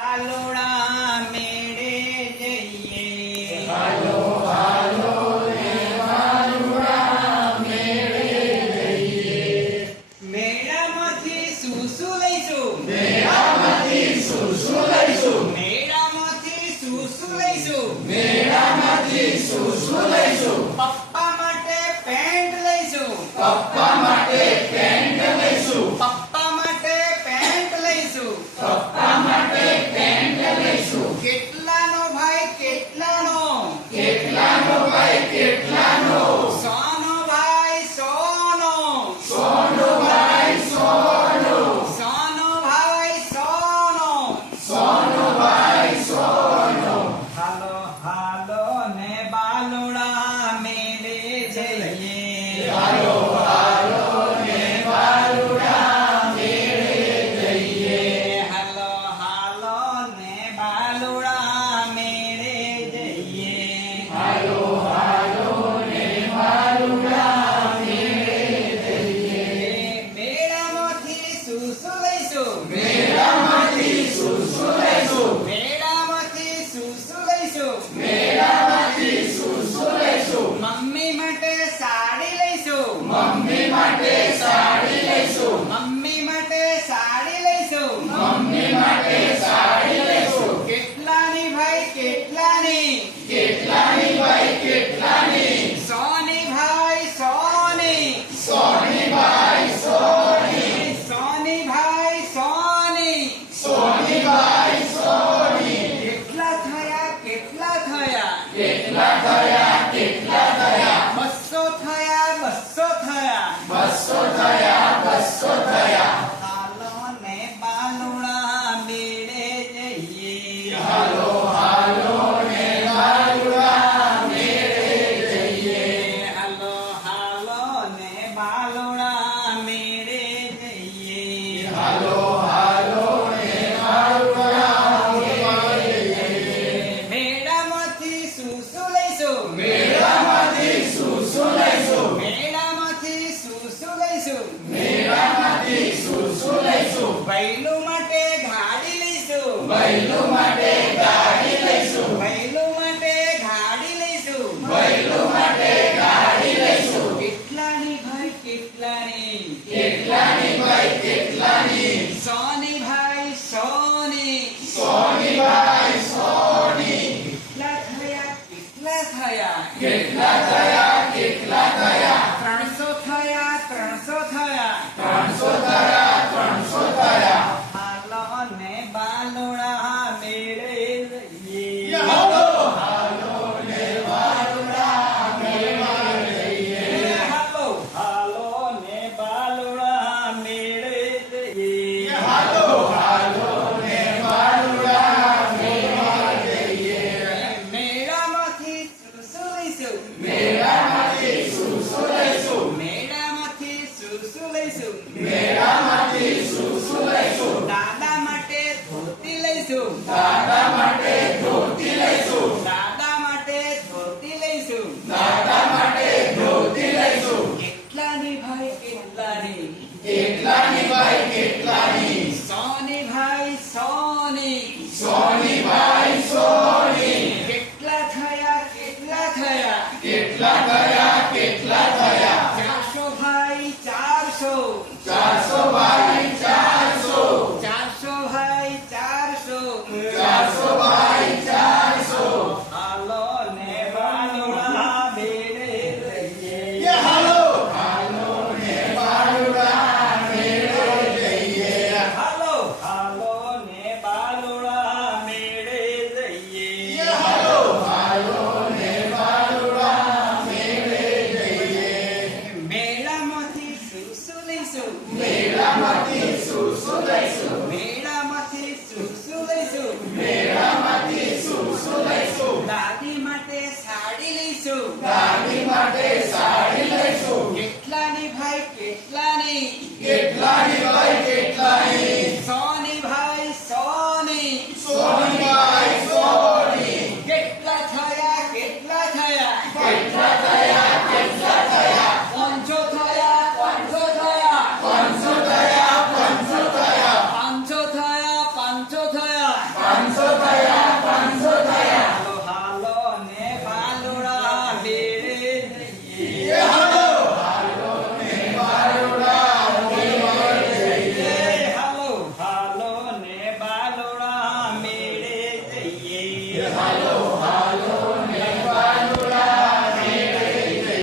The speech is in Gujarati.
હાલોડા મેળે જઈએ. હાલો હાલો રે હાલોડા મેળે જઈએ. મેળામાંથી શું શું લઈશું? મેળામાંથી શું શું લઈશું? મેળામાંથી શું શું લઈશું? મેળામાંથી શું શું લઈશું? પપ્પા માટે પેન્ટ લઈશું. પપ્પા માટે પેન્ટ લઈશું. પપ્પા માટે પેન્ટ લઈશું. પપ્પા માટે પેન્ટ લઈશું. કેટલાનો ભાઈ કેટલાનો? કેટલાનો ભાઈ કેટલાનો? સોનો ભાઈ સોનો. સોનો ભાઈ સોનો. સોનો ભાઈ સોનો. સોનો ભાઈ સોનો. હાલો હાલો ને બાલુડા મેળે જઈએ. હાલો હાલો ને બાલુડા મેળે જઈએ. હાલો હાલો ને બાલુડા મેળે જઈએ. હાલો હાલો ને બાલુડા મેળે જઈએ. મેળામાંથી શું શું લઈશું? મેળામાંથી શું શું લઈશું? મેળામાંથી શું શું લઈશું? મેળામાંથી શું શું લઈશું? મમ્મી માટે સાડી લઈશું. મમ્મી માટે સાડી લઈશું. મમ્મી માટે સાડી લઈશું. મમ્મી માટે સાડી લઈશું. કેટલાની ભાઈ કેટલાની? કેટલાની ભાઈ કેટલાની? સોની ભાઈ સોની. સોની ભાઈ સોની. સોની ભાઈ સોની. સોની ભાઈ સોની. કેટલા થયા કેટલા થયા? કેટલા થયા કેટલા થયા? 200 થયા 200 થયા. 200 થયા 200 થયા. હાલો ને બાલુડા મેળે જઈએ. હાલો હાલો ને બાલુડા મેળે જઈએ. હાલો હાલો ને બાલુડા મેળે જઈએ. હાલો હાલો ને બાલુડા મેળે જઈએ. મેળામાંથી શું શું લઈશું? મેળામાંથી શું શું લઈશું? મેળામાંથી શું શું લઈશું? મેળામાંથી શું શું લઈશું? બૈલું માટે ગાડી લઈશું. બૈલું માટે ગાડી લઈશું. બૈલું માટે ગાડી લઈશું. બૈલું માટે ગાડી લઈશું. કેટલાની ભાઈ કેટલાની? કેટલાની ભાઈ કેટલાની? સોની ભાઈ સોની. સોની ભાઈ સોની. કેટલા થયા કેટલા થયા? કેટલા થયા કેટલા થયા? 300 થયા 300 થયા. 300 થયા 300 થયા. હાલો ને બાલુડા મેળે જઈએ. હાલો હાલો ને બાલુડા મેળે જઈએ. હાલો હાલો ને બાલુડા મેળે જઈએ. હાલો હાલો ને બાલુડા મેળે જઈએ. મેળામાંથી શું શું લઈશું? મેળામાંથી શું શું લઈશું? મેળામાંથી શું શું લઈશું? મેળામાંથી શું શું લઈશું? દાદા માટે ધોતી લઈશું. દાદા માટે ધોતી લઈશું. દાદા માટે ધોતી લઈશું. દાદા માટે ધોતી લઈશું. કેટલાની ભાઈ કેટલાની? કેટલાની ભાઈ કેટલાની? સોની ભાઈ સોની. સોની ભાઈ સોની. કેટલા થયા કેટલા થયા? કેટલા થયા કેટલા થયા? 400 ભાઈ 400. 400 ભાઈ 400. 400 ભાઈ 400. 400 ભાઈ 400. હાલો ને બાલુડા મેળે જઈએ. હાલો હાલો ને બાલુડા મેળે જઈએ. હાલો હાલો ને બાલુડા મેળે જઈએ. હાલો હાલો ને બાલુડા મેળે જઈએ. મેળામાંથી શું શું લઈશું? મેળામાંથી શું શું લઈશું? મેળામાંથી શું શું લઈશું? મેળામાંથી જઈએ. હાલો